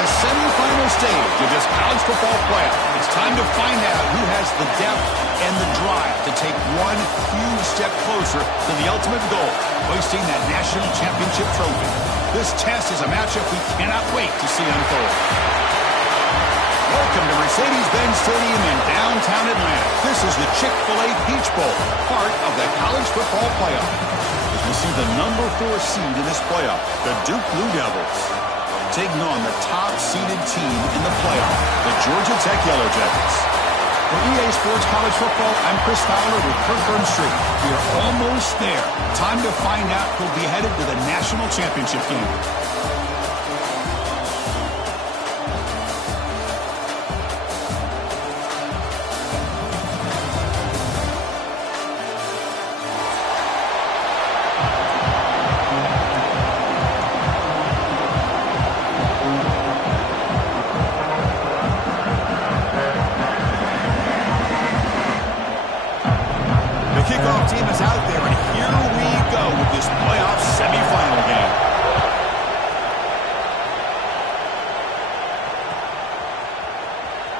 the semifinal stage of this college football playoff. It's time to find out who has the depth and the drive to take one huge step closer to the ultimate goal, hoisting that national championship trophy. This test is a matchup we cannot wait to see unfold. Welcome to Mercedes-Benz Stadium in downtown Atlanta. This is the Chick-fil-A Peach Bowl, part of the college football playoff. As we see the number 4 seed in this playoff, the Duke Blue Devils, taking on the top-seeded team in the playoff, the Georgia Tech Yellow Jackets. For EA Sports College Football, I'm Chris Fowler with Kirk Street. We are almost there. Time to find out who'll be headed to the national championship game. Kickoff team is out there, and here we go with this playoff semifinal game.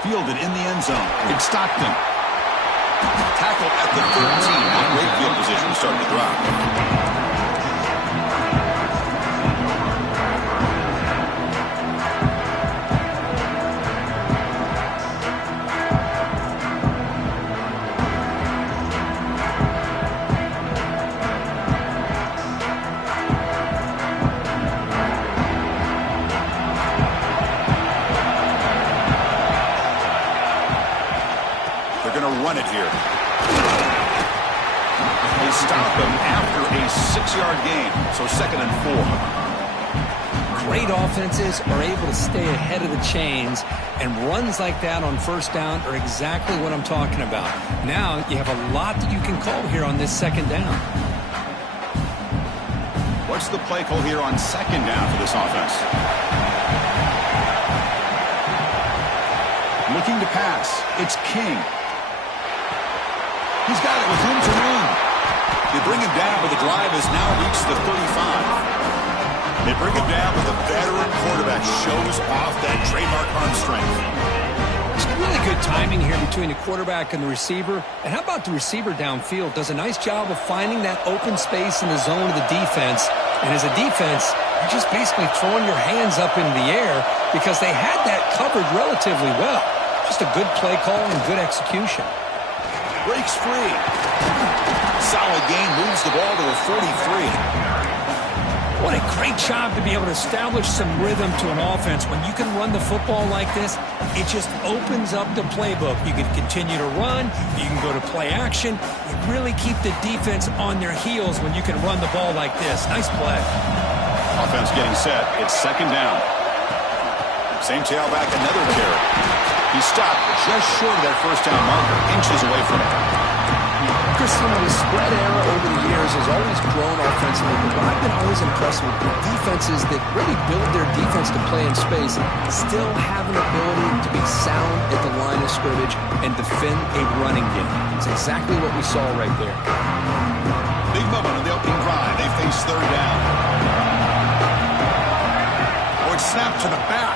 Fielded in the end zone. It's Stockton. Tackle at the 13. Not great field position to start the drive. Run it here. They stop him after a 6-yard gain, so 2nd and 4. Great offenses are able to stay ahead of the chains, and runs like that on first down are exactly what I'm talking about. Now you have a lot that you can call here on this 2nd down. What's the play call here on 2nd down for this offense? Looking to pass. It's King. He's got it with room to run. They bring him down, but the drive has now reached the 35. They bring him down, but the veteran quarterback shows off that trademark arm strength. It's really good timing here between the quarterback and the receiver. And how about the receiver downfield? Does a nice job of finding that open space in the zone of the defense. And as a defense, you're just basically throwing your hands up into the air because they had that covered relatively well. Just a good play call and good execution. Breaks free. Solid gain, moves the ball to the 43. What a great job to be able to establish some rhythm to an offense. When you can run the football like this, it just opens up the playbook. You can continue to run. You can go to play action. You really keep the defense on their heels when you can run the ball like this. Nice play. Offense getting set. It's 2nd down. Same tailback, another carry. He stopped just short of that first down marker, inches away from it. Chris, the spread era over the years has always grown offensively, but I've been always impressed with the defenses that really build their defense to play in space, still have an ability to be sound at the line of scrimmage and defend a running game. It's exactly what we saw right there. Big moment on the opening drive. They face 3rd down. Oh, it's snapped to the back.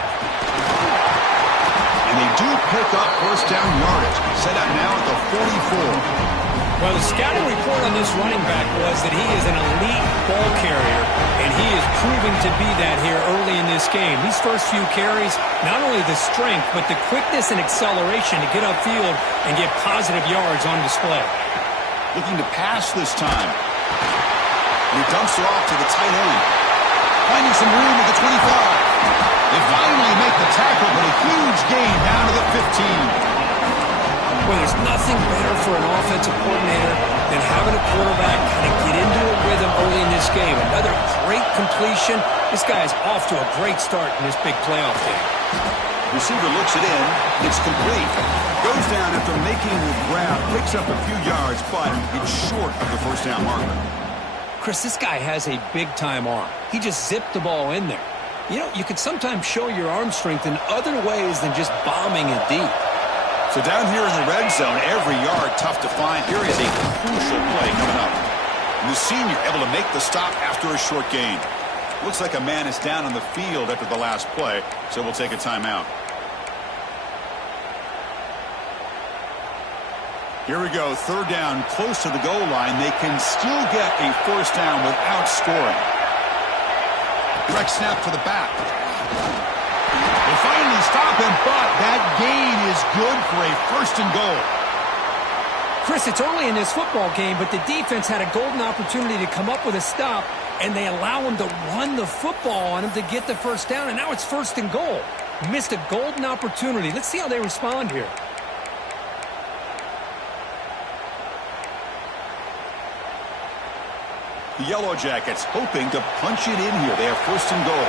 And they do pick up first down yardage. Set up now at the 44. Well, the scouting report on this running back was that he is an elite ball carrier, and he is proving to be that here early in this game. These first few carries, not only the strength, but the quickness and acceleration to get upfield and get positive yards on display. Looking to pass this time. And he dumps it off to the tight end. Finding some room at the 25. They finally make the tackle, but a huge gain down to the 15. Well, there's nothing better for an offensive coordinator than having a quarterback kind of get into a rhythm early in this game. Another great completion. This guy is off to a great start in this big playoff game. Receiver looks it in. It's complete. Goes down after making the grab. Picks up a few yards, but it's short of the first down marker. Chris, this guy has a big-time arm. He just zipped the ball in there. You know, you can sometimes show your arm strength in other ways than just bombing it deep. So down here in the red zone, every yard tough to find. Here is a crucial play coming up. And the senior able to make the stop after a short gain. Looks like a man is down on the field after the last play, so we'll take a timeout. Here we go, third down, close to the goal line. They can still get a first down without scoring. Direct snap to the back. They finally stop him, but that gain is good for a first and goal. Chris, it's early in this football game, but the defense had a golden opportunity to come up with a stop, and they allow him to run the football on him to get the first down, and now it's first and goal. Missed a golden opportunity. Let's see how they respond here. The Yellow Jackets hoping to punch it in here. They have first and goal.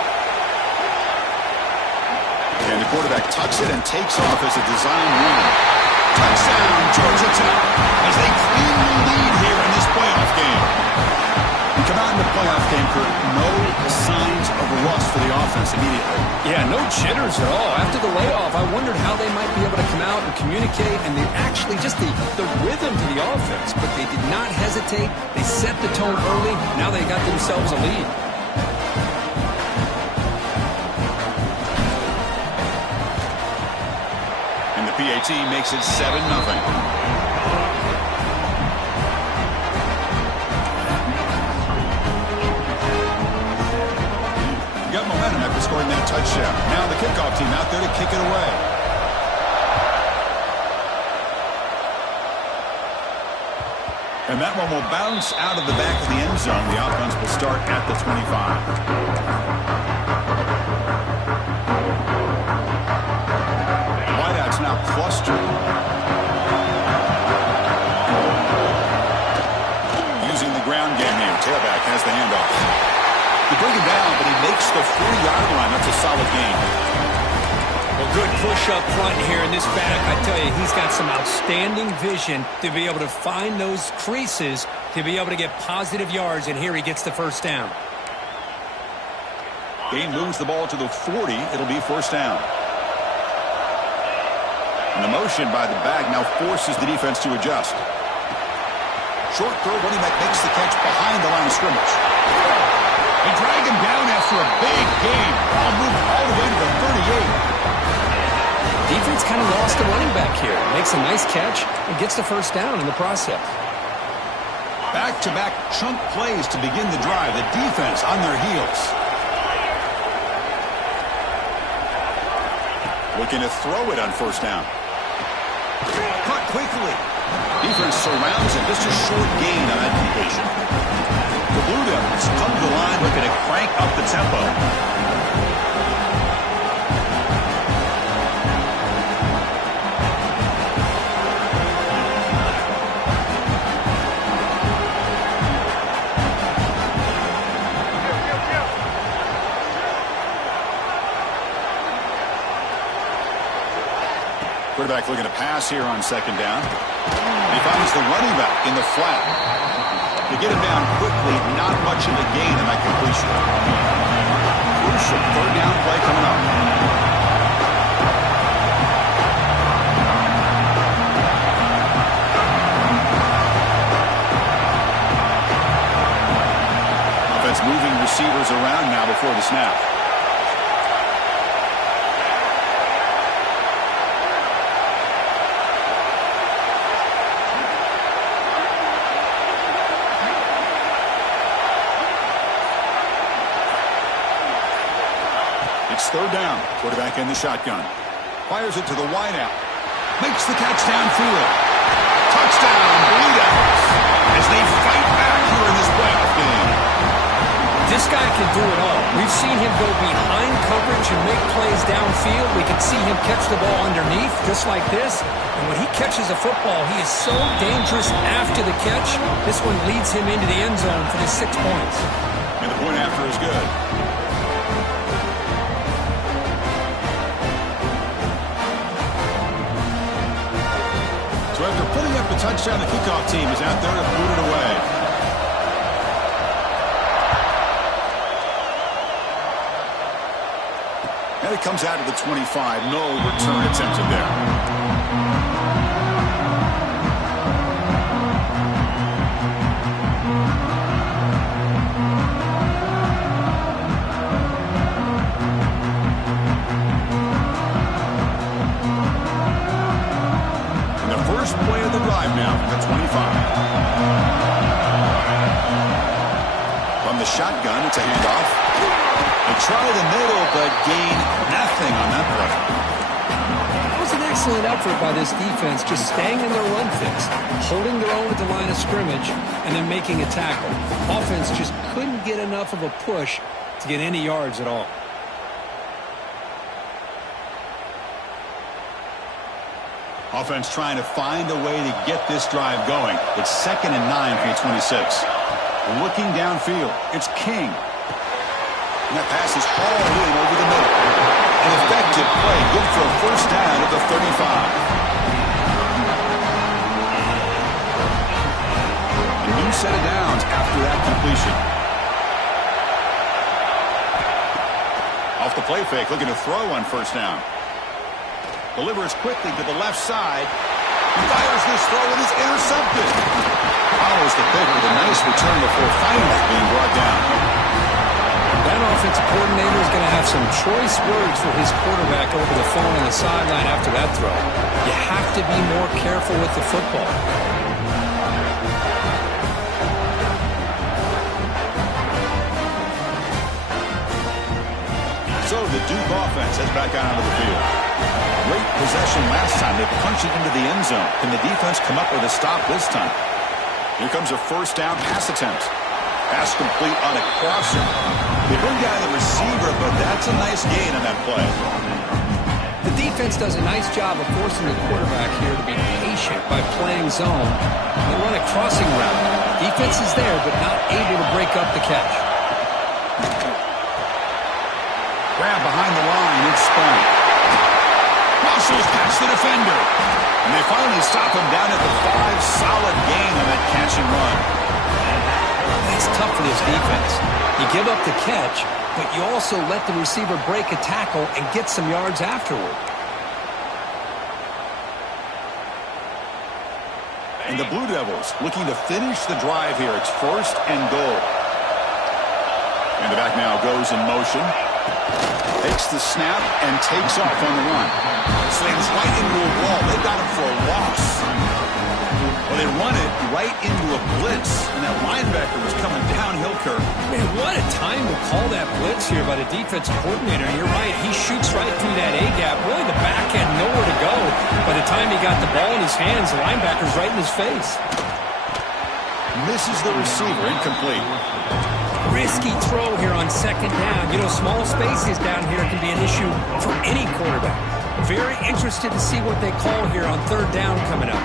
And the quarterback tucks it and takes off as a design run. Touchdown, Georgia Tech, as they clean the lead here in this playoff game. We come out in the playoff game, Kurt, no signs of rust for the offense immediately. Yeah, no jitters at all. After the layoff, I wondered how they might be able to come out and communicate, and they actually just the rhythm to the offense, but they did not hesitate. They set the tone early. Now they got themselves a lead. And the PAT makes it 7-0. Got momentum after scoring that touchdown. Now the kickoff team out there to kick it away. And that one will bounce out of the back of the end zone. The offense will start at the 25. Wideouts now clustered. Using the ground game here. Tailback has the handoff. They bring him down, but he makes the 4-yard line. That's a solid gain. Well, good push up front here in this back. I tell you, he's got some outstanding vision to be able to find those creases, to be able to get positive yards, and here he gets the first down. Gain moves the ball to the 40. It'll be first down. And the motion by the back now forces the defense to adjust. Short throw, running back makes the catch behind the line of scrimmage. They drag him down after a big gain. Ball moved all the way to the 38. Defense kind of lost the running back here. Makes a nice catch and gets the first down in the process. Back-to-back chunk plays to begin the drive. The defense on their heels. Looking to throw it on first down. Caught quickly. Defense surrounds him. Just a short gain on that completion. The Blue Devils come to the line looking to crank up the tempo. Quarterback looking to pass here on second down. He finds the running back in the flat. To get him down quickly, not much of a gain in that completion. Crucial third down play coming up. Offense moving receivers around now before the snap. It's third down. Quarterback in the shotgun. Fires it to the wideout. Makes the catch downfield. Touchdown, Blue Devils, as they fight back here in this playoff game. This guy can do it all. We've seen him go behind coverage and make plays downfield. We can see him catch the ball underneath, just like this. And when he catches a football, he is so dangerous after the catch. This one leads him into the end zone for the 6 points. And the point after is good. So after putting up the touchdown, the kickoff team is out there to boot it away. And it comes out of the 25. No return attempted there. From the shotgun, it's a handoff. They try the middle, but gain nothing on that play. That was an excellent effort by this defense, just staying in their run fix, holding their own at the line of scrimmage, and then making a tackle. Offense just couldn't get enough of a push to get any yards at all. Offense trying to find a way to get this drive going. It's 2nd and 9 from the 26. Looking downfield, it's King. And that pass is hauled in over the middle. An effective play, good for a first down at the 35. A new set of downs after that completion. Off the play fake, looking to throw on first down. Delivers quickly to the left side. He fires this throw and is intercepted. Follows the pick with a nice return before finally being brought down. That offensive coordinator is going to have some choice words for his quarterback over the phone on the sideline after that throw. You have to be more careful with the football. So the Duke offense heads back out onto the field. Great possession last time. They punched it into the end zone. Can the defense come up with a stop this time? Here comes a first down pass attempt. Pass complete on a crosser. They bring down the receiver, but that's a nice gain on that play. The defense does a nice job of forcing the quarterback here to be patient by playing zone. They run a crossing route. Defense is there, but not able to break up the catch. Grab behind the line, it's spun. Muscles past the defender. And they finally stop him down at the 5. Solid gain on that catch and run. That's tough for this defense. You give up the catch, but you also let the receiver break a tackle and get some yards afterward. And the Blue Devils looking to finish the drive here. It's 1st and goal. And the back now goes in motion. Takes the snap and takes off on the run. Slams right into a wall. They got him for a loss. Well, they run it right into a blitz, and that linebacker was coming downhill curve. Man, what a time to call that blitz here by the defensive coordinator. You're right, he shoots right through that A-gap. Really, the back had nowhere to go. By the time he got the ball in his hands, the linebacker's right in his face. Misses the receiver, incomplete. Risky throw here on 2nd down. You know, small spaces down here can be an issue for any quarterback. Very interested to see what they call here on 3rd down coming up.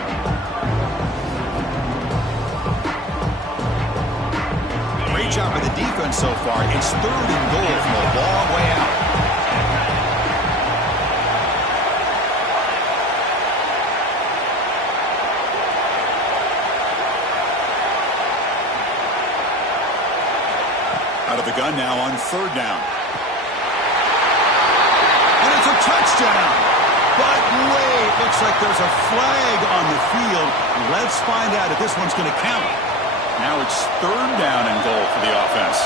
Great job by the defense so far. It's 3rd and goal from a long way out. Out of the gun now on 3rd down. And it's a touchdown. But wait, looks like there's a flag on the field. Let's find out if this one's going to count. Now it's 3rd down and goal for the offense.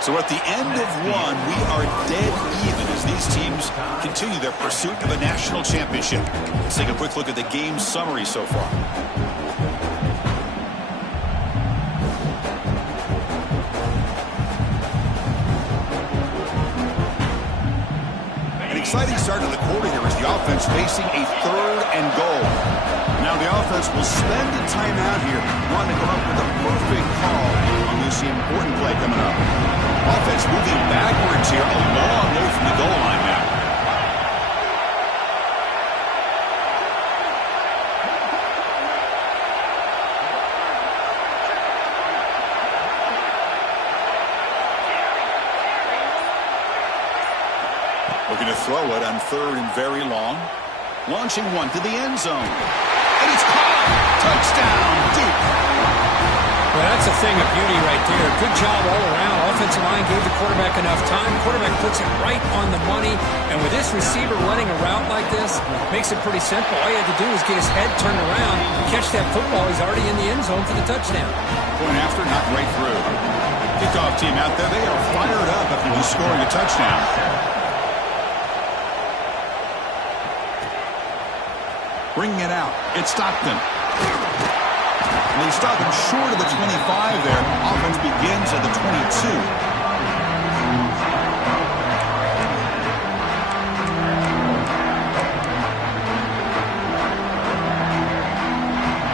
So at the end of one, we are dead even as these teams continue their pursuit of a national championship. Let's take a quick look at the game summary so far. An exciting start to the quarter here as the offense facing a 3rd and goal. Now the offense will spend a timeout here, wanting to come up with a perfect call on this important play coming up. Offense moving backwards here, a long way from the goal line now. Looking to throw it on 3rd and very long. Launching one to the end zone. And it's caught! Touchdown, Duke! Well, that's a thing of beauty right there. Good job all around. Offensive line gave the quarterback enough time. Quarterback puts it right on the money. And with this receiver running a route like this, makes it pretty simple. All you had to do was get his head turned around, catch that football. He's already in the end zone for the touchdown. Going after, not right through. Kickoff team out there, they are fired up after just scoring a touchdown. Bringing it out. It's Stockton. And they stop him short of the 25 there. Offense begins at the 22.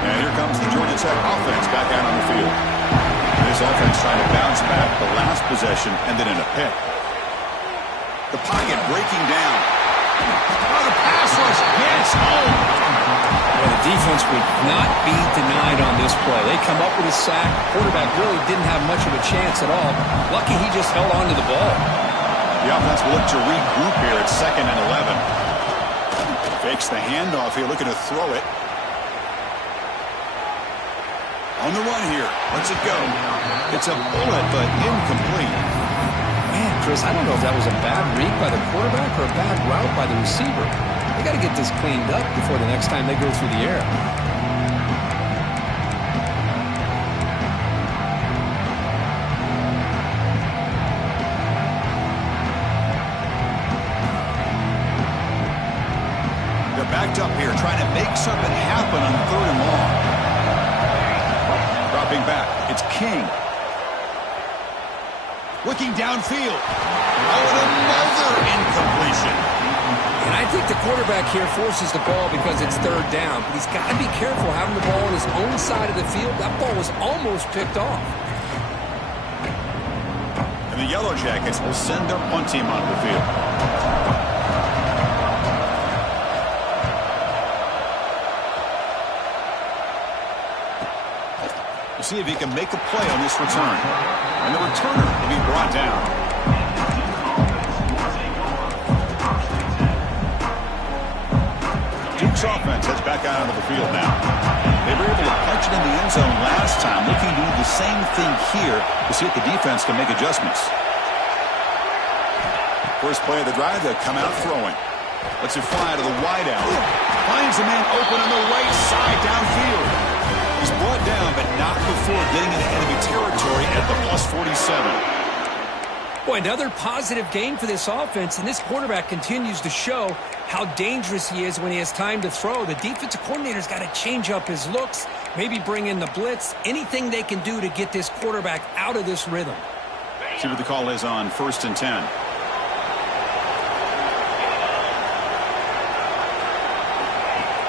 And here comes the Georgia Tech offense back out on the field. This offense trying to bounce back the last possession and then in a pick. The pocket breaking down. Oh, the pass rush gets home. Well, the defense would not be denied on this play. They come up with a sack. Quarterback really didn't have much of a chance at all. Lucky he just held on to the ball. The offense will look to regroup here at 2nd and 11. Fakes the handoff here, looking to throw it. On the run here. Lets it go. It's a bullet, but incomplete. Man, Chris, I don't know if that was a bad read by the quarterback or a bad route by the receiver. They got to get this cleaned up before the next time they go through the air. They're backed up here, trying to make something happen on 3rd and long. Dropping back, it's King. Looking downfield. Oh, another incompletion. And I think the quarterback here forces the ball because it's 3rd down. But he's got to be careful having the ball on his own side of the field. That ball was almost picked off. And the Yellow Jackets will send their punt team onto the field. We'll see if he can make a play on this return. And the returner will be brought down. Duke's offense heads back out onto the field now. They were able to punch it in the end zone last time, looking to do the same thing here to see if the defense can make adjustments. First play of the drive, they'll come out throwing. Lets it fly to the wideout. Finds the man open on the right side downfield. He's brought down, but not before getting into enemy territory at the +47. Boy, another positive game for this offense, and this quarterback continues to show how dangerous he is when he has time to throw. The defensive coordinator's got to change up his looks, maybe bring in the blitz, anything they can do to get this quarterback out of this rhythm. See what the call is on 1st and 10.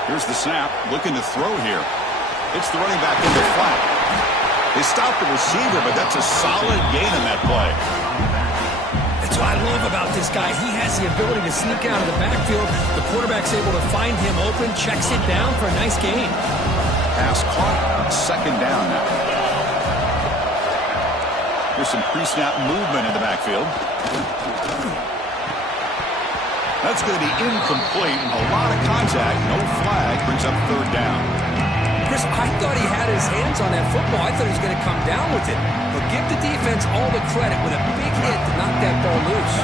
Here's the snap, looking to throw here. It's the running back in the flat. They stopped the receiver, but that's a solid gain on that play. That's what I love about this guy. He has the ability to sneak out of the backfield. The quarterback's able to find him open, checks it down for a nice gain. Pass caught, 2nd down now. Here's some pre-snap movement in the backfield. That's going to be incomplete. A lot of contact, no flag, brings up 3rd down. Chris, I thought he had his hands on that football. I thought he was going to come down with it. But give the defense all the credit with a big hit to knock that ball loose.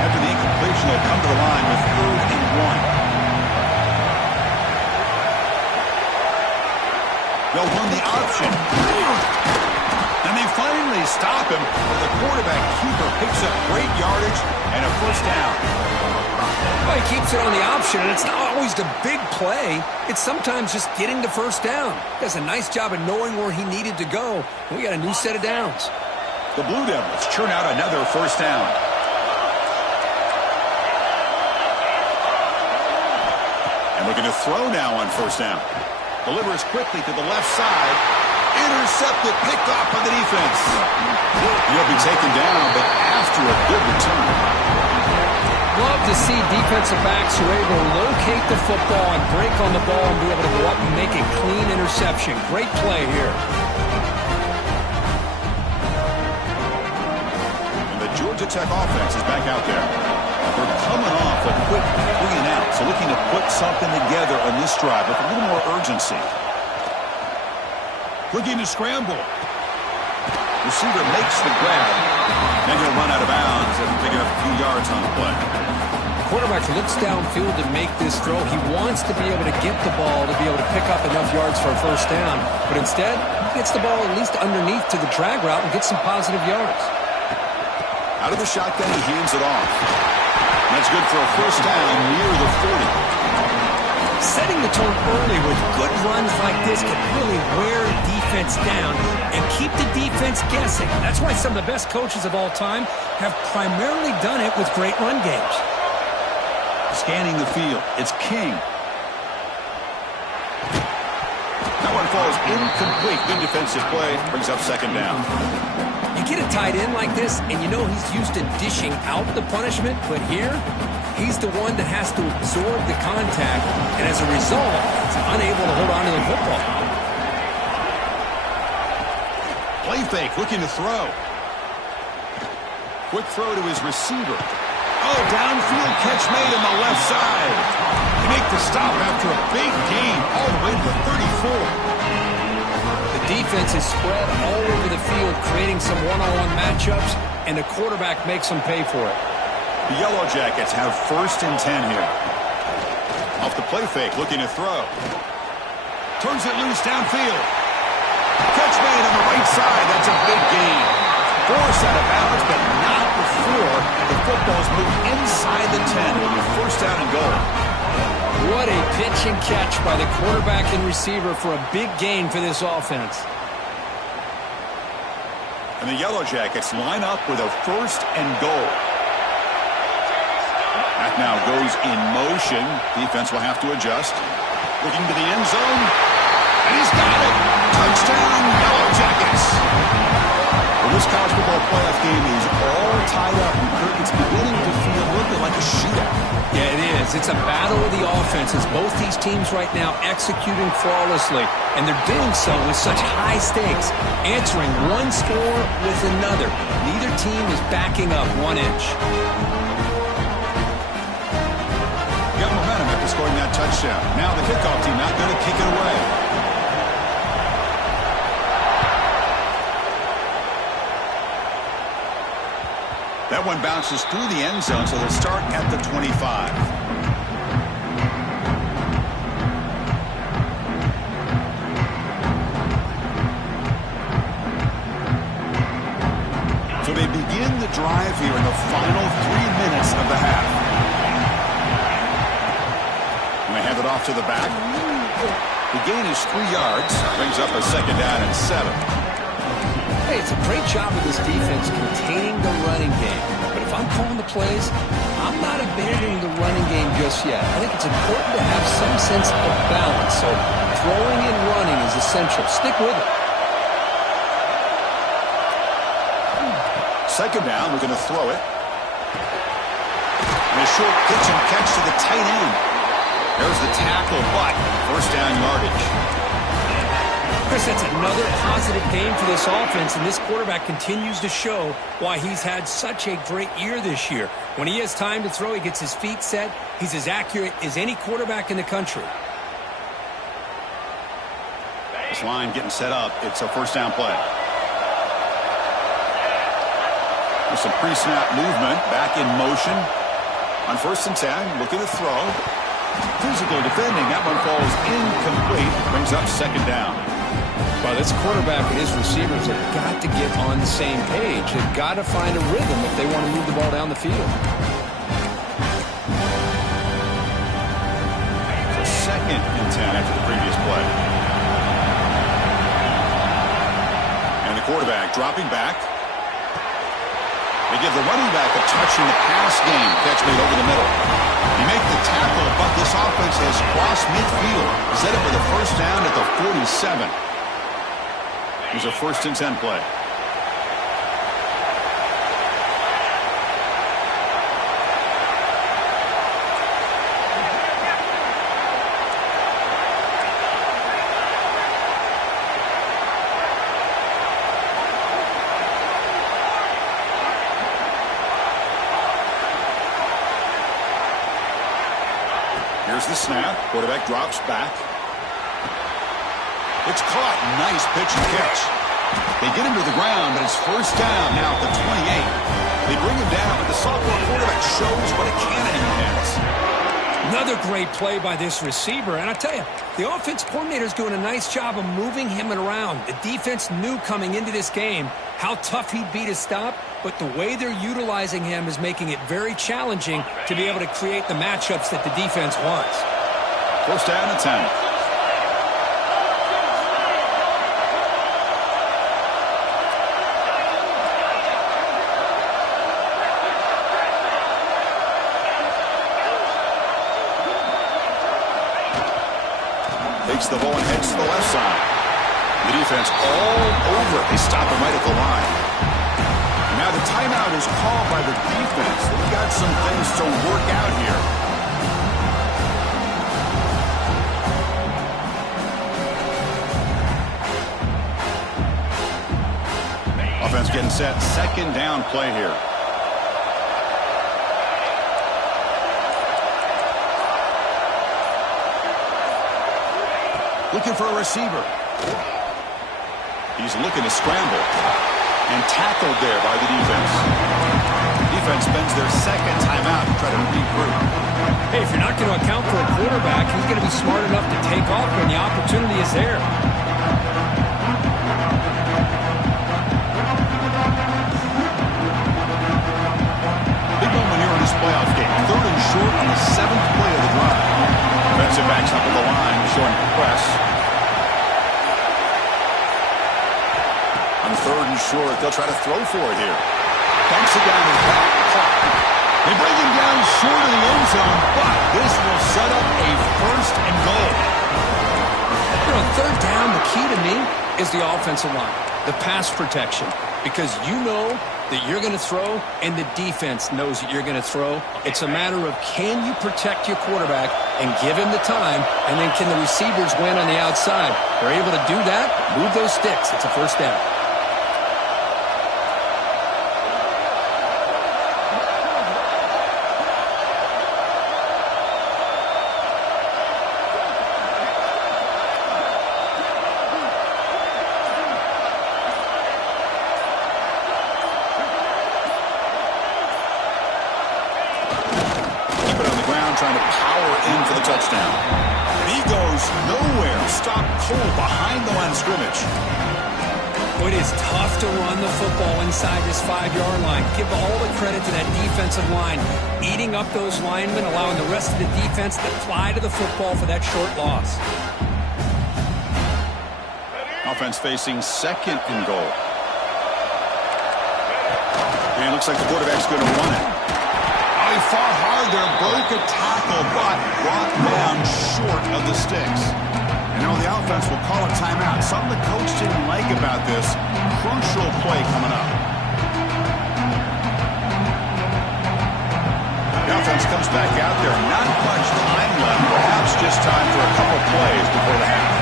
After the incompletion, they'll come to the line with 3rd and 1. They'll run the option. And they finally stop him, but the quarterback keeper picks up great yardage and a 1st down. Well, he keeps it on the option, and it's not always the big play. It's sometimes just getting the 1st down. He does a nice job of knowing where he needed to go. We got a new set of downs. The Blue Devils churn out another 1st down. And looking to throw now on 1st down. Delivers quickly to the left side. Intercepted, picked off by the defense. He'll be taken down, but after a good return. Love to see defensive backs who are able to locate the football and break on the ball and be able to go up and make a clean interception. Great play here. And the Georgia Tech offense is back out there. They're coming off a quick 3 and out, so looking to put something together on this drive with a little more urgency. Looking to scramble. Receiver makes the grab, and he'll run out of bounds and pick up a few yards on the play. Quarterback looks downfield to make this throw. He wants to be able to get the ball to be able to pick up enough yards for a 1st down, but instead, he gets the ball at least underneath to the drag route and gets some positive yards. Out of the shotgun, he hands it off. That's good for a 1st down near the 40. Setting the tone early with good runs like this can really wear defense down and keep the defense guessing. That's why some of the best coaches of all time have primarily done it with great run games. Scanning the field, it's King. That one falls incomplete. Good defensive play. Brings up second down. You get a tight end like this, and you know he's used to dishing out the punishment, but here, he's the one that has to absorb the contact, and as a result, he's unable to hold on to the football. Play fake, looking to throw. Quick throw to his receiver. Oh, downfield catch made on the left side. They make the stop after a big gain all the way to the 34. The defense is spread all over the field, creating some one-on-one matchups, and the quarterback makes them pay for it. The Yellow Jackets have 1st and 10 here. Off the play fake, looking to throw. Turns it loose downfield. Catch made on the right side. That's a big gain. Forced out of bounds, but not before the football's moved inside the 10. It'll be 1st down and goal. What a pitch and catch by the quarterback and receiver for a big gain for this offense. And the Yellow Jackets line up with a 1st and goal. That now goes in motion. Defense will have to adjust. Looking to the end zone. And he's got it. Touchdown, Yellow Jackets. Well, this college football playoff game is all tied up. It's beginning to feel a little bit like a shootout. Yeah, it is. It's a battle of the offenses. Both these teams right now executing flawlessly, and they're doing so with such high stakes, answering one score with another. Neither team is backing up 1 inch. Got momentum after scoring that touchdown. Now the kickoff team out there to kick it away. That one bounces through the end zone, so they'll start at the 25. So they begin the drive here in the final 3 minutes of the half. And they hand it off to the back. The gain is 3 yards. Brings up a 2nd down and 7. Hey, it's a great job of this defense containing the running game. But if I'm calling the plays, I'm not abandoning the running game just yet. I think it's important to have some sense of balance. So throwing and running is essential. Stick with it. 2nd down, we're going to throw it. And a short pitch and catch to the tight end. There's the tackle, but 1st down yardage. Chris, that's another positive game for this offense, and this quarterback continues to show why he's had such a great year this year. When he has time to throw, he gets his feet set. He's as accurate as any quarterback in the country. This line getting set up. It's a 1st down play. With some pre-snap movement, back in motion. On 1st and 10, looking to throw. Physical defending. That one falls incomplete. Brings up 2nd down. Well, this quarterback and his receivers have got to get on the same page. They've got to find a rhythm if they want to move the ball down the field. So 2nd and 10 after the previous play. And the quarterback dropping back. They give the running back a touch in the pass game. Catch made over the middle. You make the tackle, but this offense has crossed midfield. Set up with a 1st down at the 47. Here's a 1st and 10 play. Here's the snap. Quarterback drops back. It's caught. Nice pitch and catch. They get him to the ground, but it's 1st down now at the 28. They bring him down, but the sophomore quarterback shows what a cannon he has. Another great play by this receiver. And I tell you, the offense coordinator is doing a nice job of moving him around. The defense knew coming into this game how tough he'd be to stop, but the way they're utilizing him is making it very challenging to be able to create the matchups that the defense wants. First down and 10. Takes the ball and heads to the left side. The defense all over. They stop him right at the line. Now the timeout is called by the defense. They've got some things to work out here. Offense getting set. Second down play here. Looking for a receiver. He's looking to scramble. And tackled there by the defense. Defense spends their second timeout to try to regroup. Hey, if you're not going to account for a quarterback, he's going to be smart enough to take off when the opportunity is there. Big moment here in this playoff game. Third and short on the 7th play of the drive. Defensive backs up at the line, showing press. On third and short, they'll try to throw for it here. Bunks it down his back. They bring him down short of the end zone, but this will set up a first and goal. On third down, the key to me is the offensive line, the pass protection, because you know that you're going to throw and the defense knows that you're going to throw. It's a matter of can you protect your quarterback and give him the time, and then can the receivers win on the outside? They're able to do that, move those sticks. It's a first down. Trying to power in for the touchdown. And he goes nowhere. Stopped cold behind the line of scrimmage. It is tough to run the football inside this 5-yard line. Give all the credit to that defensive line. Eating up those linemen, allowing the rest of the defense to fly to the football for that short loss. Offense facing second and goal. And it looks like the quarterback's going to run it. He fought hard there, broke a tackle, but brought down short of the sticks. And now the offense will call a timeout. Something the coach didn't like about this. Crucial play coming up. The offense comes back out there. Not much time left. Perhaps just time for a couple plays before the half.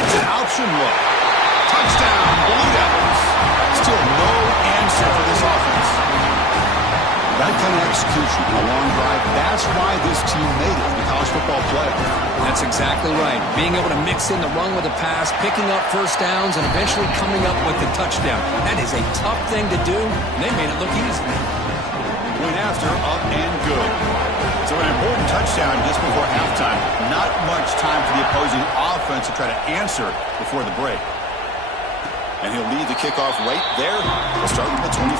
It's an option look. Touchdown, Blue Devils. Still no answer for this offense. That kind of execution, a long drive, that's why this team made it in the college football playoff. That's exactly right. Being able to mix in the run with the pass, picking up first downs, and eventually coming up with the touchdown. That is a tough thing to do, and they made it look easy. Went after, up and good. So an important touchdown just before halftime. Not much time for the opposing offense to try to answer before the break. And he'll lead the kickoff right there. We'll start with the 25.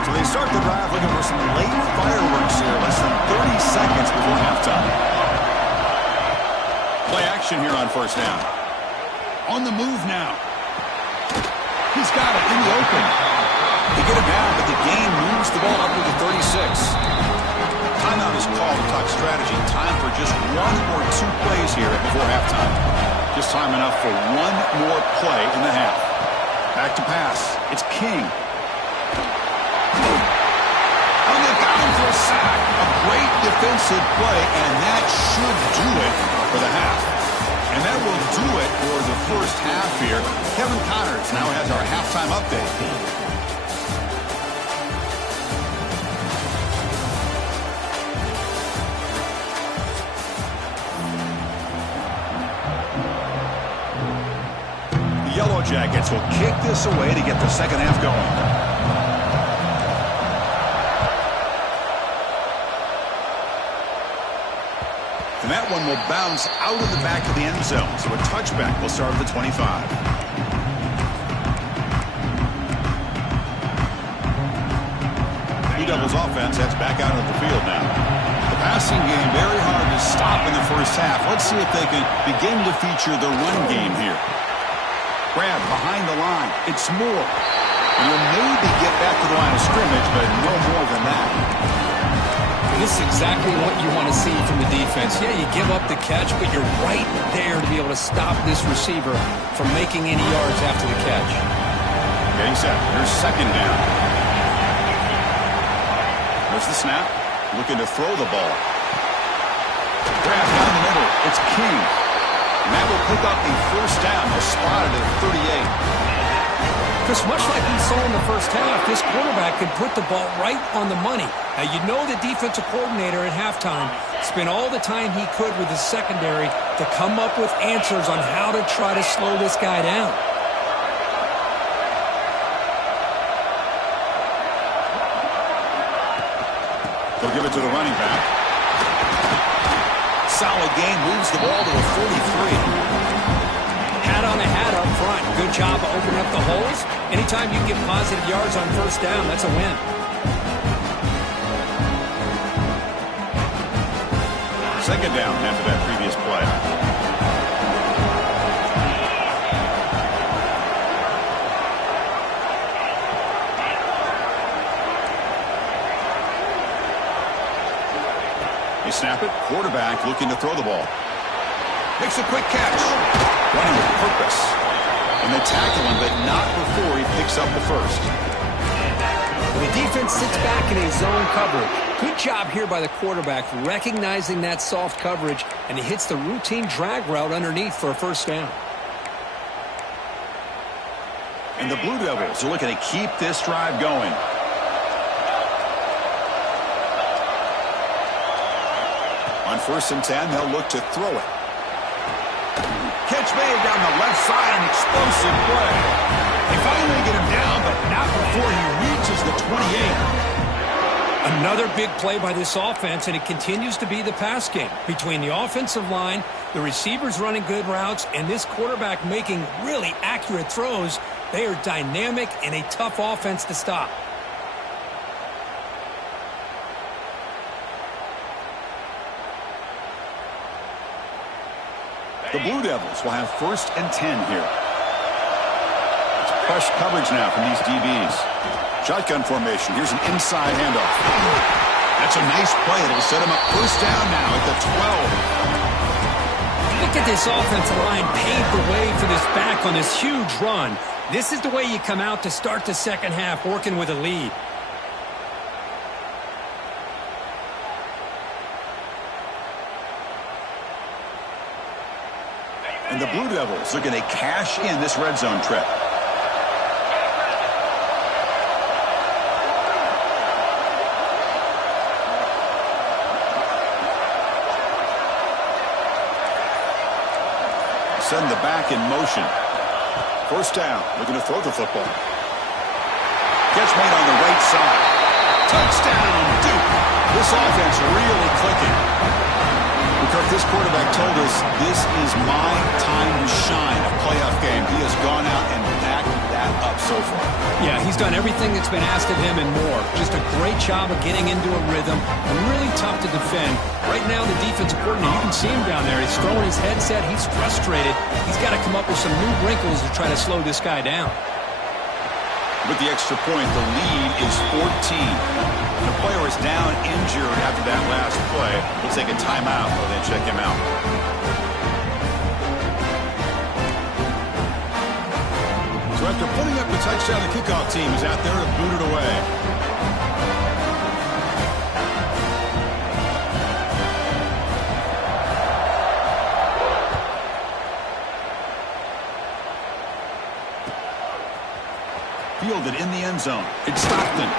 So they start the drive looking for some late fireworks here. Less than 30 seconds before halftime. Play action here on first down. On the move now. He's got it in the open. They get it down, but the game moves the ball up to the 36. Timeout is called to talk strategy. Time for just one or two plays here before halftime. Just time enough for one more play in the half. Back to pass. It's King. Oh, they got him for a sack. A great defensive play, and that should do it for the half. And that will do it for the first half here. Kevin Connors now has our halftime update. The Yellow Jackets will kick this away to get the second half going. And that one will bounce out of the back of the end zone. So a touchback will start at the 25. Blue Devils offense heads back out of the field now. The passing game very hard to stop in the first half. Let's see if they can begin to feature the run game here. Grab behind the line. It's Moore. And he'll maybe get back to the line of scrimmage, but no more than that. This is exactly what you want to see from the defense. Yeah, you give up the catch, but you're right there to be able to stop this receiver from making any yards after the catch. Getting set. Here's second down. There's the snap. Looking to throw the ball. Grab down the middle. It's King. And that will pick up a first down. They'll spot it at 38. Chris, much like we saw in the first half, this quarterback can put the ball right on the money. Now, you know the defensive coordinator at halftime spent all the time he could with his secondary to come up with answers on how to try to slow this guy down. They'll give it to the running back. Solid game, moves the ball to the 43. Hat on a hat up front. Good job of opening up the holes. Anytime you get positive yards on first down, that's a win. Second down after that previous play. You snap it. Quarterback looking to throw the ball. Makes a quick catch. Running with purpose. And they tackle him, but not before he picks up the first. The defense sits back in a zone coverage. Good job here by the quarterback recognizing that soft coverage, and he hits the routine drag route underneath for a first down. And the Blue Devils are looking to keep this drive going. On 1st and 10, they'll look to throw it. Catch made down the left side, an explosive play. They finally get him down, but not before he reaches the 28. Another big play by this offense, and it continues to be the pass game. Between the offensive line, the receivers running good routes, and this quarterback making really accurate throws, they are dynamic and a tough offense to stop. The Blue Devils will have 1st and 10 here. It's press coverage now from these DBs. Shotgun formation. Here's an inside handoff. That's a nice play. It'll set him up first down now at the 12. Look at this offensive line paved the way for this back on this huge run. This is the way you come out to start the second half, working with a lead. And the Blue Devils are going to cash in this red zone trip. Send the back in motion. First down, looking to throw the football. Catch made on the right side. Touchdown, Duke. This offense really clicking. Because this quarterback told us this is my time to shine, a playoff game. He has gone out and backed that up so far. Yeah, he's done everything that's been asked of him and more. Just a great job of getting into a rhythm and really tough to defend. Right now, the defensive coordinator, you can see him down there. He's throwing his headset. He's frustrated. He's got to come up with some new wrinkles to try to slow this guy down. With the extra point, the lead is 14. The player is down injured after that last play. We'll take a timeout while they check him out. So after putting up the touchdown, the kickoff team is out there to boot it away. Fielded in the end zone. It's Stockton.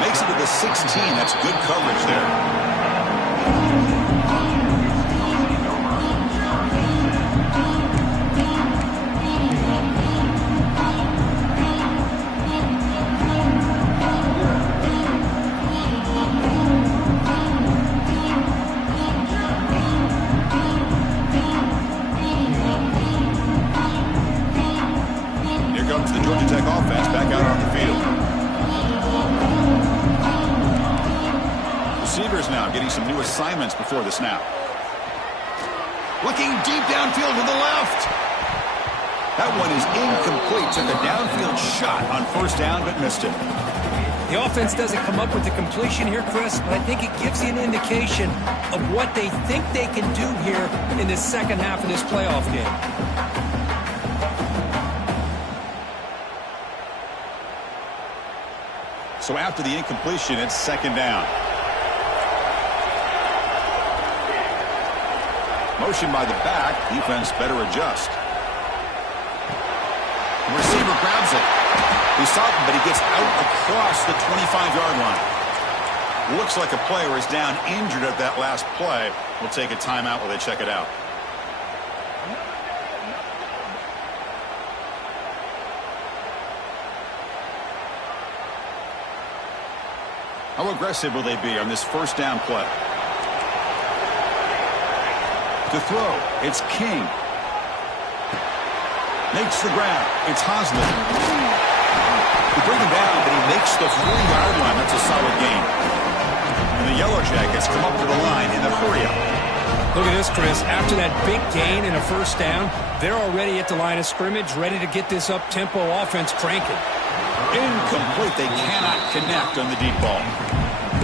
Makes it to the 16. That's good coverage there. assignments before the snap. Looking deep downfield to the left. That one is incomplete. Took a downfield shot on first down, but missed it. The offense doesn't come up with the completion here, Chris, but I think it gives you an indication of what they think they can do here in the second half of this playoff game. So after the incompletion, it's second down. Motion by the back. Defense better adjust. The receiver grabs it. He's stopped, but he gets out across the 25-yard line. Looks like a player is down injured at that last play. We'll take a timeout while they check it out. How aggressive will they be on this first down play? To throw, it's King. Makes the grab. It's Hosley. They bring him down, but he makes the 40-yard line. That's a solid gain. And the Yellow Jackets come up to the line in the hurry-up. Look at this, Chris. After that big gain and a first down, they're already at the line of scrimmage, ready to get this up-tempo offense cranking. Incomplete. They cannot connect on the deep ball.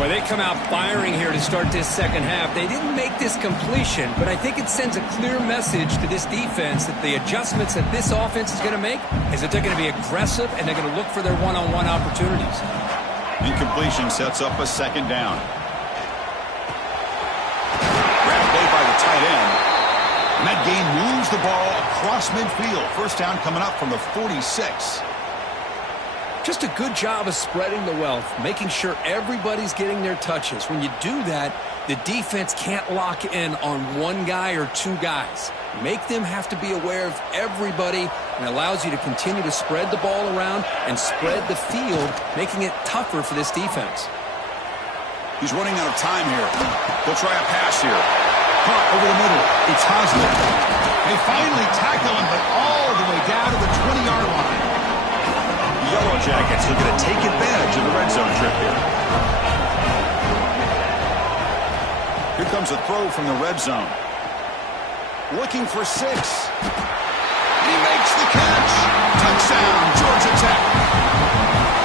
Well, they come out firing here to start this second half. They didn't make this completion, but I think it sends a clear message to this defense that the adjustments that this offense is going to make is that they're going to be aggressive and they're going to look for their one-on-one opportunities. Incompletion sets up a second down. Grab made by the tight end. And that gain moves the ball across midfield. First down coming up from the 46. Just a good job of spreading the wealth, making sure everybody's getting their touches. When you do that, the defense can't lock in on one guy or two guys. Make them have to be aware of everybody, and allows you to continue to spread the ball around and spread the field, making it tougher for this defense. He's running out of time here. They'll try a pass here. Caught over the middle. It's Hosley. They finally tackle him, but all the way down to the 20-yard line. Yellow Jackets looking to take advantage of the red zone trip here. Here comes a throw from the red zone. Looking for 6. He makes the catch. Touchdown, Georgia Tech.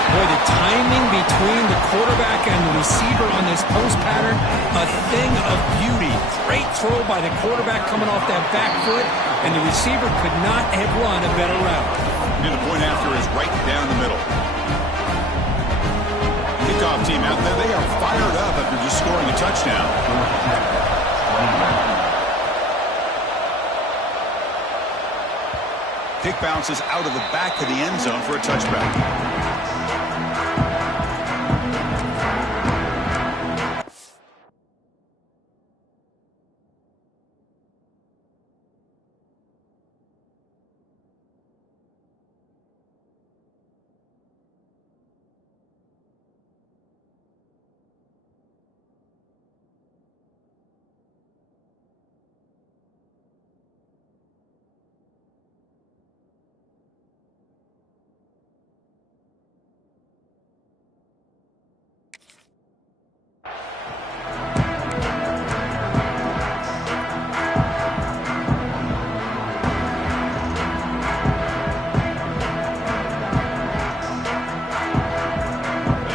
Boy, the timing between the quarterback and the receiver on this post pattern, a thing of beauty. Great throw by the quarterback coming off that back foot, and the receiver could not have run a better route. And the point after is right down the middle. Kickoff team out there, they are fired up after just scoring a touchdown. Kick bounces out of the back of the end zone for a touchback.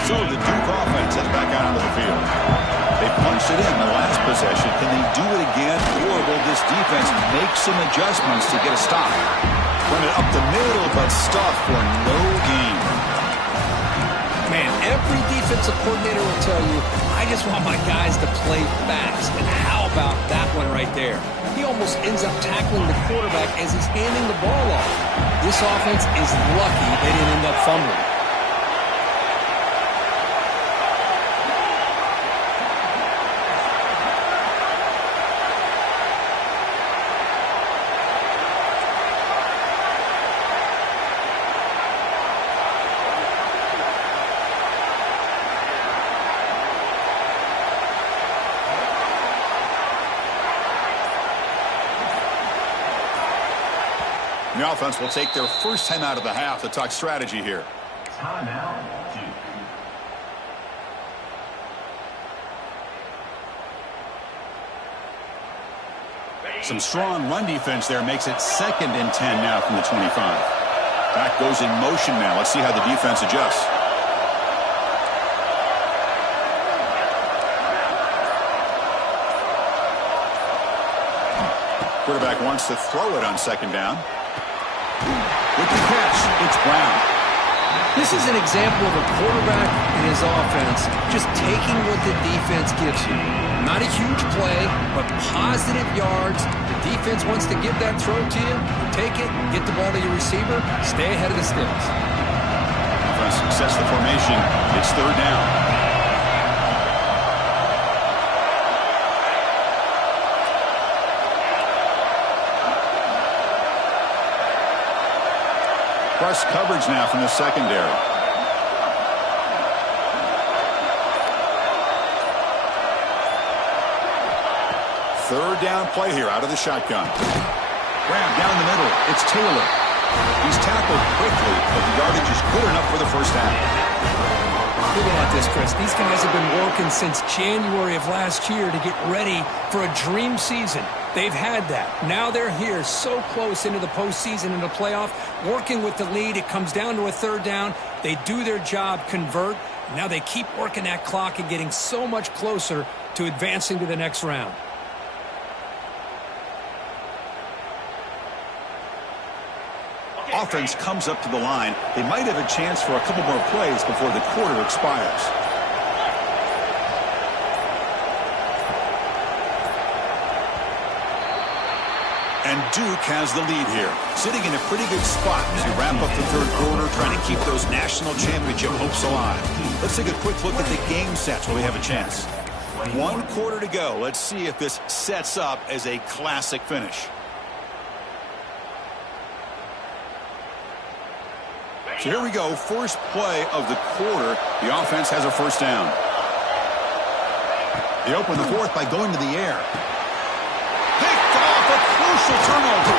So the Duke offense is back out onto the field. They punched it in the last possession. Can they do it again, or will this defense make some adjustments to get a stop? Run it up the middle, but stuff for no gain. Man, every defensive coordinator will tell you, I just want my guys to play fast. And how about that one right there? He almost ends up tackling the quarterback as he's handing the ball off. This offense is lucky they didn't end up fumbling. The offense will take their first time out of the half to talk strategy here. Some strong run defense there makes it 2nd and 10 now from the 25. Back goes in motion now. Let's see how the defense adjusts. Quarterback wants to throw it on 2nd down. With the catch, it's Brown. This is an example of a quarterback and his offense just taking what the defense gives you. Not a huge play, but positive yards. The defense wants to give that throw to you. Take it, get the ball to your receiver, stay ahead of the sticks. Offense success the formation. It's 3rd down. Plus coverage now from the secondary. Third down play here out of the shotgun. Grab down the middle. It's Taylor. He's tackled quickly, but the yardage is good enough for the first half. Look at this, Chris. These guys have been working since January of last year to get ready for a dream season. They've had that. Now they're here so close into the postseason and the playoff, working with the lead. It comes down to a 3rd down. They do their job, convert. Now they keep working that clock and getting so much closer to advancing to the next round. Offense comes up to the line. They might have a chance for a couple more plays before the quarter expires. And Duke has the lead here, sitting in a pretty good spot as we wrap up the 3rd quarter, trying to keep those national championship hopes alive. Let's take a quick look at the game sets while we have a chance. 1 quarter to go. Let's see if this sets up as a classic finish. So here we go, first play of the quarter. The offense has a 1st down. They open the 4th by going to the air. Picked off, a crucial turnover.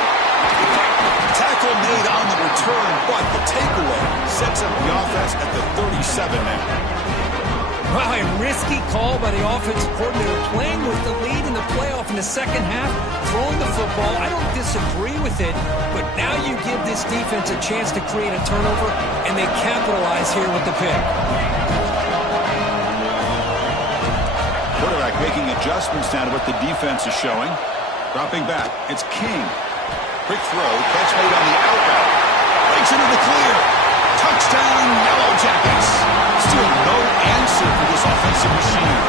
Tackle made on the return, but the takeaway sets up the offense at the 37 now. Wow, a risky call by the offensive coordinator, playing with the lead in the playoff in the 2nd half, throwing the football. I don't disagree with it, but now you give this defense a chance to create a turnover, and they capitalize here with the pick. Quarterback making adjustments now to what the defense is showing. Dropping back, it's King. Quick throw, catch made on the out route. Breaks into the clear. Touchdown, Yellow Jackets. Still no answer for this offensive machine.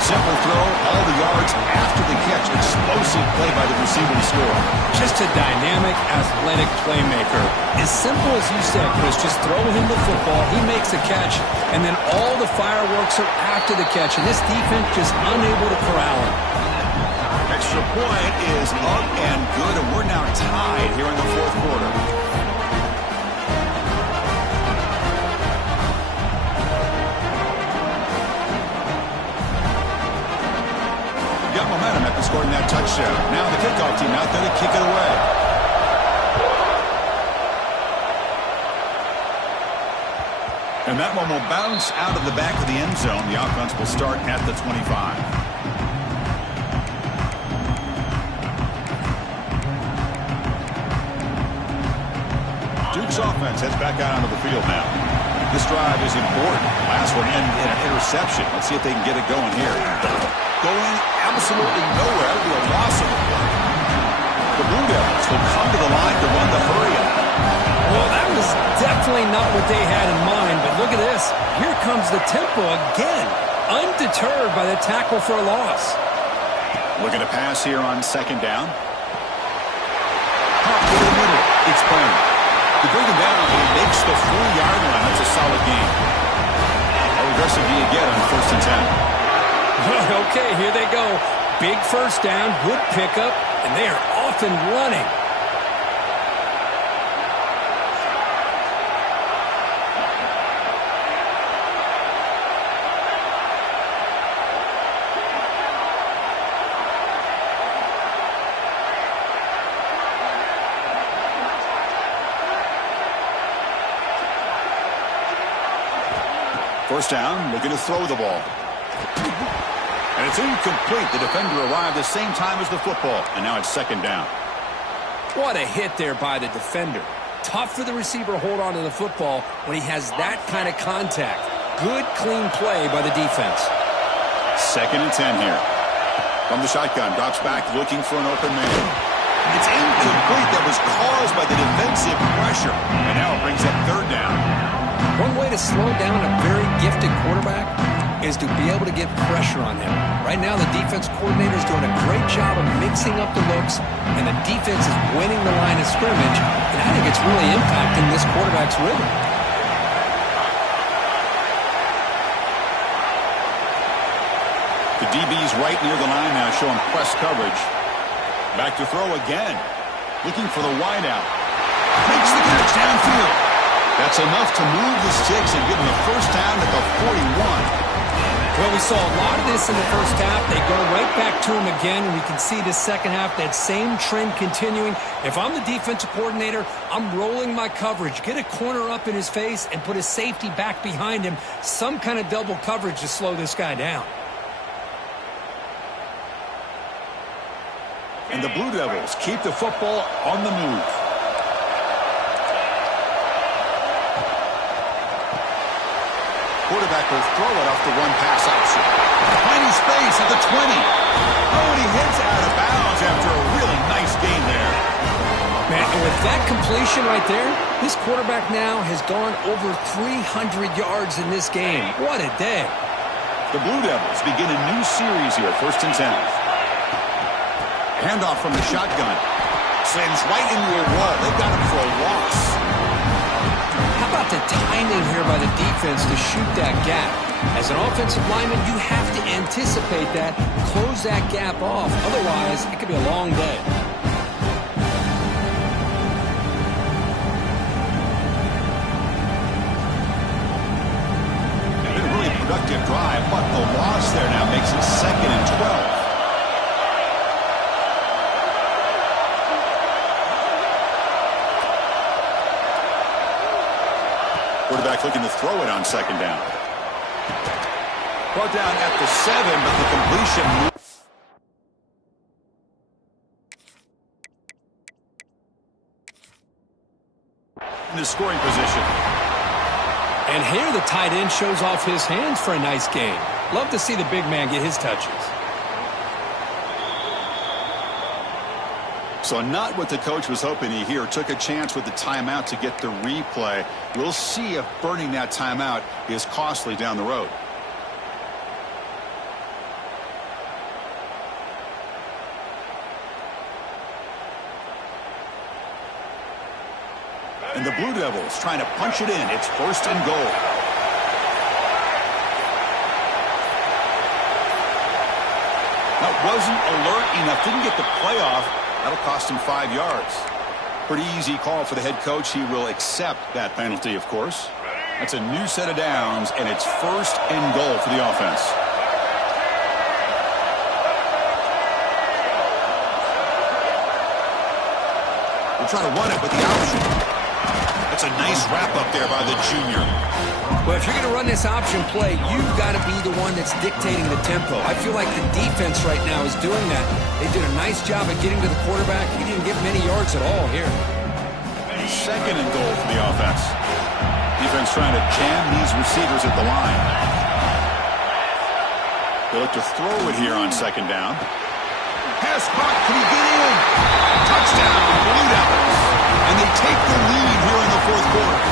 Simple throw, all the yards after the catch. Explosive play by the receiver to score. Just a dynamic, athletic playmaker. As simple as you said, Chris, just throw him the football, he makes a catch, and then all the fireworks are after the catch, and this defense just unable to corral him. Extra point is up and good, and we're now tied here in the 4th quarter. Got momentum after scoring that touchdown. Now the kickoff team out there to kick it away. And that one will bounce out of the back of the end zone. The offense will start at the 25. Duke's offense heads back out onto the field now. This drive is important. Last one ended in an interception. Let's see if they can get it going here. Going absolutely nowhere. It'll be a loss of a play. The Blue Devils will come to the line to run the hurry-up. Well, that was definitely not what they had in mind, but look at this. Here comes the tempo again, undeterred by the tackle for a loss. Looking to pass here on 2nd down. Pop to the middle. It's Brown. To bring him down, he makes the 4-yard line. That's a solid gain. How aggressive do you get on 1st and 10? Okay, here they go. Big 1st down, good pickup, and they are off and running. First down, looking to throw the ball. And it's incomplete. The defender arrived the same time as the football, and now it's second down. What a hit there by the defender. Tough for the receiver to hold on to the football when he has that kind of contact. Good, clean play by the defense. 2nd and 10 here. From the shotgun, drops back looking for an open man. It's incomplete. That was caused by the defensive pressure. And now it brings up 3rd down. One way to slow down a very gifted quarterback is to be able to get pressure on him. Right now, the defense coordinator is doing a great job of mixing up the looks, and the defense is winning the line of scrimmage, and I think it's really impacting this quarterback's rhythm. The DB's right near the line now, showing press coverage. Back to throw again. Looking for the wideout. Makes the catch downfield. That's enough to move the sticks and give him the first down at the 41. Well, we saw a lot of this in the first half. They go right back to him again, and we can see the second half, that same trend continuing. If I'm the defensive coordinator, I'm rolling my coverage. Get a corner up in his face and put his safety back behind him. Some kind of double coverage to slow this guy down. And the Blue Devils keep the football on the move. Quarterback will throw it off the one-pass option. Tiny space at the 20. Oh, and he hits out of bounds after a really nice gain there. Man, and with that completion right there, this quarterback now has gone over 300 yards in this game. What a day. The Blue Devils begin a new series here, 1st and 10. Handoff from the shotgun. Sends right into a wall. They've got him for a loss. How about the timing here by the defense to shoot that gap? As an offensive lineman, you have to anticipate that, close that gap off. Otherwise, it could be a long day. Been a really productive drive, but the loss there now makes it 2nd and 12. Quarterback looking to throw it on 2nd down. Brought down at the 7, but the completion in the scoring position. And here the tight end shows off his hands for a nice game. Love to see the big man get his touches. So not what the coach was hoping to hear. Took a chance with the timeout to get the replay. We'll see if burning that timeout is costly down the road. And the Blue Devils trying to punch it in. It's 1st and goal. That wasn't alert enough. Didn't get the play off. That'll cost him 5 yards. Pretty easy call for the head coach. He will accept that penalty, of course. That's a new set of downs, and it's 1st and goal for the offense. We'll try to run it with the option. That's a nice wrap-up there by the junior. Well, if you're going to run this option play, you've got to be the one that's dictating the tempo. I feel like the defense right now is doing that. They did a nice job of getting to the quarterback. He didn't get many yards at all here. 2nd and goal for the offense. Defense trying to jam these receivers at the line. They look to throw it here on 2nd down. Pass caught. Can he get in? Touchdown, Blue Devils. And they take the lead here in the 4th quarter.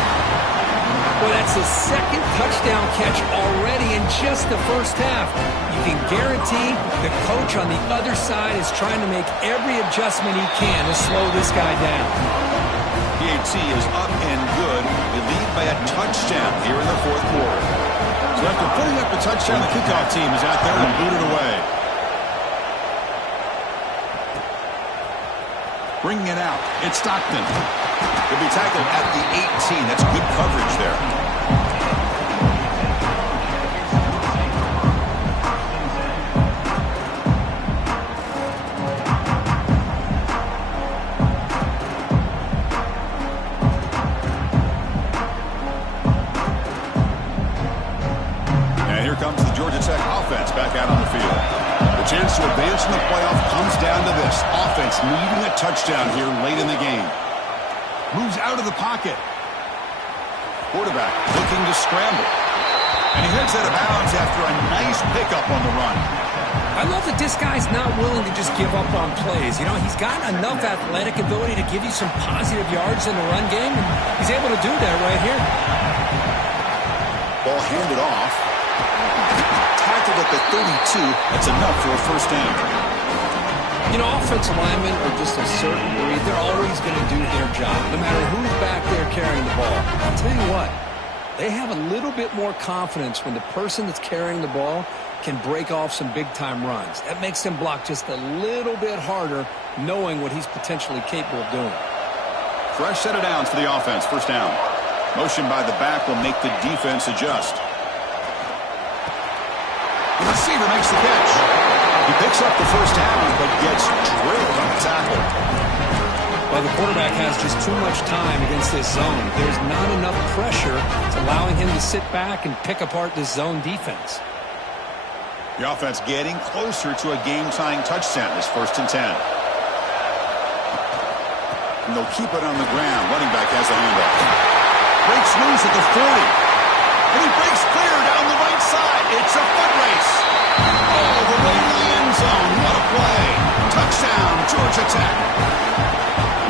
Well, that's his 2nd touchdown catch already in just the first half. You can guarantee the coach on the other side is trying to make every adjustment he can to slow this guy down. PAT is up and good. They lead by a touchdown here in the 4th quarter. So after putting up a touchdown, the kickoff team is out there and booted away. Bringing it out. It's Stockton. He'll be tackled at the 18. That's good coverage there. And here comes the Georgia Tech offense back out on the field. touchdown here late in the game. Moves out of the pocket. Quarterback looking to scramble. And he heads out of bounds after a nice pickup on the run. I love that this guy's not willing to just give up on plays. You know, he's got enough athletic ability to give you some positive yards in the run game, and he's able to do that right here. Ball handed off. Tackled at the 32. That's enough for a first down. You know, offensive linemen are just a certain breed. They're always going to do their job, no matter who's back there carrying the ball. I'll tell you what, they have a little bit more confidence when the person that's carrying the ball can break off some big-time runs. That makes them block just a little bit harder, knowing what he's potentially capable of doing. Fresh set of downs for the offense. First down. Motion by the back will make the defense adjust. The receiver makes the catch. He picks up the first down, but gets drilled on the tackle. Well, the quarterback has just too much time against this zone. There's not enough pressure to allowing him to sit back and pick apart this zone defense. The offense getting closer to a game-tying touchdown. It's 1st and 10. And they'll keep it on the ground. Running back has a handoff. Breaks loose at the 40. And he breaks clear down the right side. It's a foot race. All the way to the end zone. What a play. Touchdown, Georgia Tech.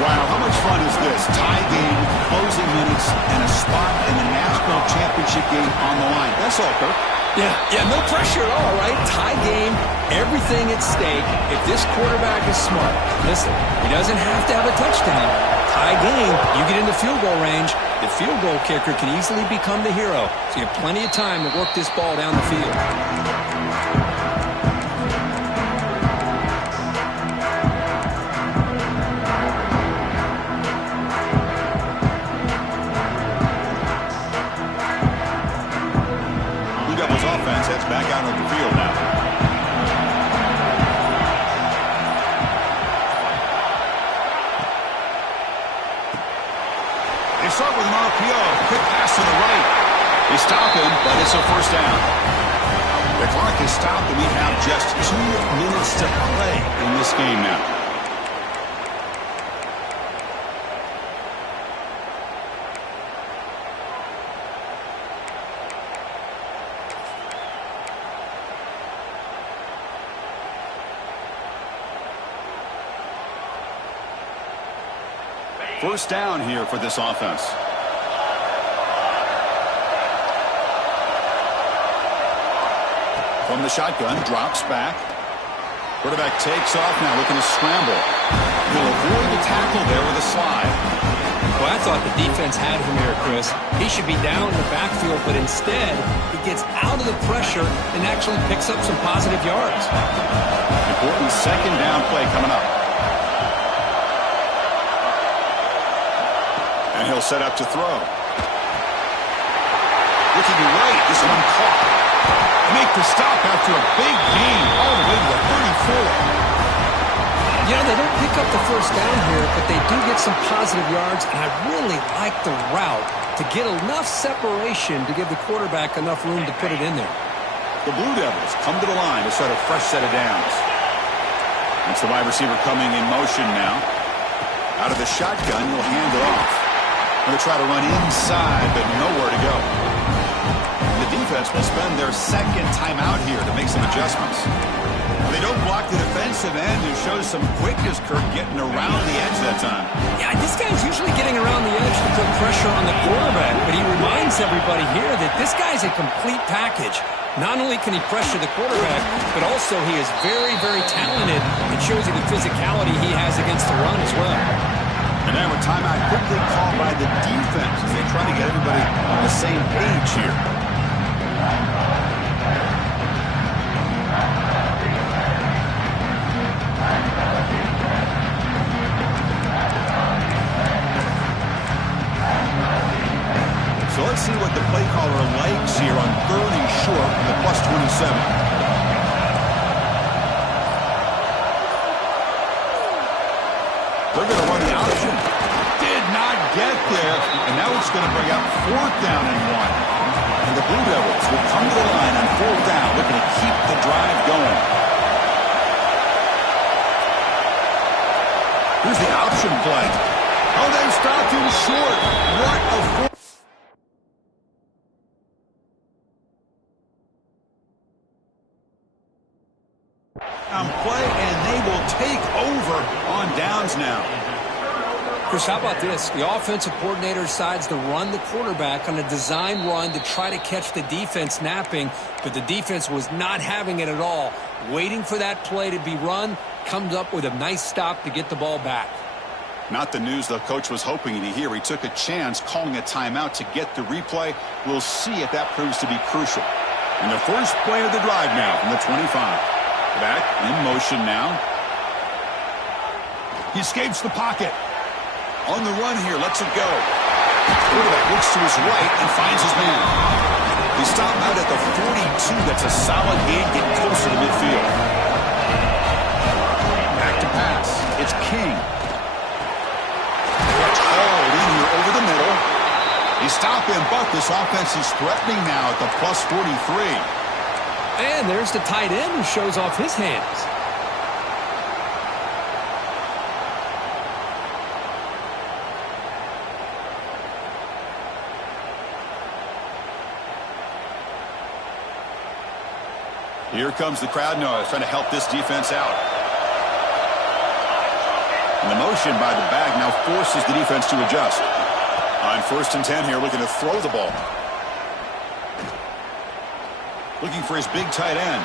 Wow, how much fun is this? Tie game, closing minutes, and a spot in the national championship game on the line. That's all, Kirk. Yeah, no pressure at all, right? Tie game, everything at stake. If this quarterback is smart, listen, he doesn't have to have a touchdown. Tie game, you get into field goal range, the field goal kicker can easily become the hero. So you have plenty of time to work this ball down the field. That's back out on the field now. They start with an RPO. Quick pass to the right. They stop him, but it's a first down. The clock is stopped, and we have just 2 minutes to play in this game now. First down here for this offense. From the shotgun, drops back. Quarterback takes off now, looking to scramble. He'll avoid the tackle there with a slide. Well, I thought the defense had him here, Chris. He should be down in the backfield, but instead, he gets out of the pressure and actually picks up some positive yards. Important second down play coming up. And he'll set up to throw. Looking right, this one caught. Make the stop after a big gain all the way to the 34. You know, they don't pick up the first down here, but they do get some positive yards, and I really like the route to get enough separation to give the quarterback enough room to put it in there. The Blue Devils come to the line to start a fresh set of downs. That's the wide receiver coming in motion now. Out of the shotgun, he'll hand it off. Going to try to run inside, but nowhere to go. The defense will spend their second timeout here to make some adjustments. They don't block the defensive end and shows some quickness, Kirk, getting around the edge that time. Yeah, this guy's usually getting around the edge to put pressure on the quarterback, but he reminds everybody here that this guy's a complete package. Not only can he pressure the quarterback, but also he is very, very talented. It shows you the physicality he has against the run as well. And now a timeout quickly called by the defense as they try to get everybody on the same page here. So let's see what the play caller likes here on 3rd and short from the +27. They're going to run the option. Did not get there. And now it's going to bring up 4th down and 1. And the Blue Devils will come to the line on 4th down, looking to keep the drive going. Here's the option play. Oh, they've stopped him short. What a play, and they will take over on downs now. Chris, how about this? The offensive coordinator decides to run the quarterback on a design run to try to catch the defense napping, but the defense was not having it at all. Waiting for that play to be run, comes up with a nice stop to get the ball back. Not the news the coach was hoping to hear. He took a chance calling a timeout to get the replay. We'll see if that proves to be crucial. And the first play of the drive now from the 25. Back in motion now. He escapes the pocket. On the run here, lets it go. Quarterback looks to his right and finds his man. He stopped out at the 42. That's a solid gain, getting closer to midfield. Back to pass. It's King. That's hauled in here over the middle. He stopped him, but this offense is threatening now at the plus 43. And there's the tight end who shows off his hands. Here comes the crowd noise, trying to help this defense out. And the motion by the back now forces the defense to adjust. On 1st and 10 here, looking to throw the ball. Looking for his big tight end.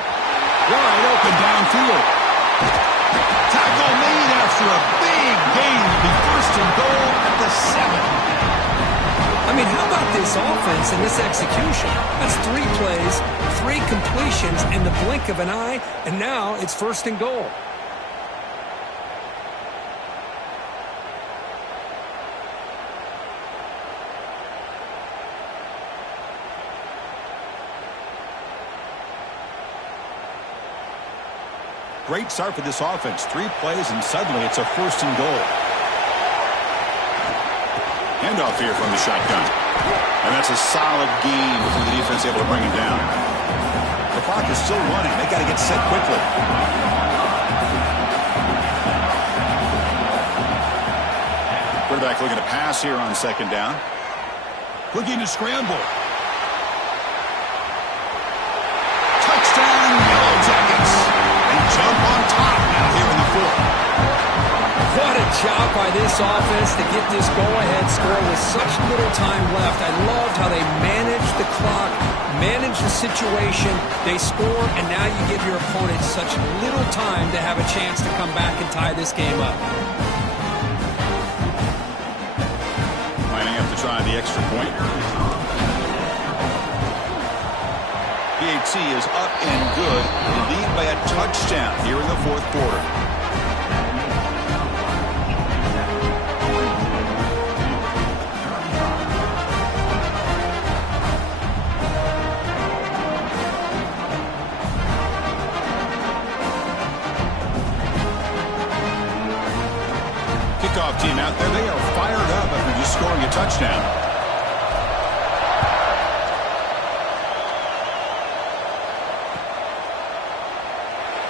Wide open downfield. Tackle made after a big gain. It'll be 1st and goal at the 7. I mean, how about this offense and this execution? That's 3 plays, 3 completions in the blink of an eye, and now it's 1st and goal. Great start for this offense. 3 plays, and suddenly it's a 1st and goal. Handoff here from the shotgun. And that's a solid gain before the defense able to bring it down. The clock is still running. They got to get set quickly. Quarterback looking to pass here on 2nd down. Looking to scramble. Touchdown, Yellow Jackets. They jump on top now here in the 4th. What a job by this offense to get this go-ahead score with such little time left. I loved how they managed the clock, managed the situation. They scored, and now you give your opponent such little time to have a chance to come back and tie this game up. Lining up to try the extra point. PAT is up and good. They lead by a touchdown here in the 4th quarter. Kickoff team out there. They are fired up after just scoring a touchdown.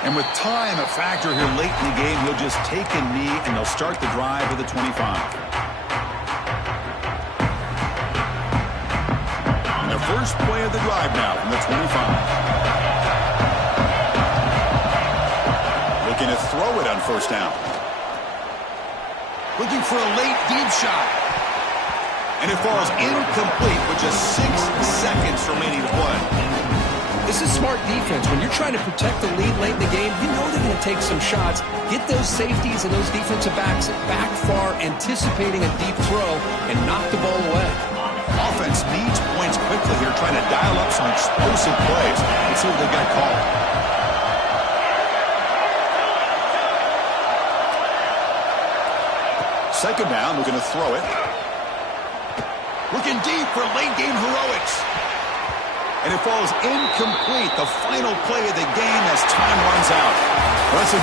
And with time a factor here late in the game, he'll just take a knee and they'll start the drive with a 25. And the first play of the drive now from the 25. Looking to throw it on 1st down. Looking for a late deep shot. And it falls incomplete with just 6 seconds remaining to play. This is smart defense. When you're trying to protect the lead late in the game, you know they're going to take some shots. Get those safeties and those defensive backs back far, anticipating a deep throw, and knock the ball away. Offense needs points quickly here, trying to dial up some explosive plays. Let's see what they got called. Second down, looking to throw it. Looking deep for late-game heroics. And it falls incomplete, the final play of the game as time runs out. Well, that's a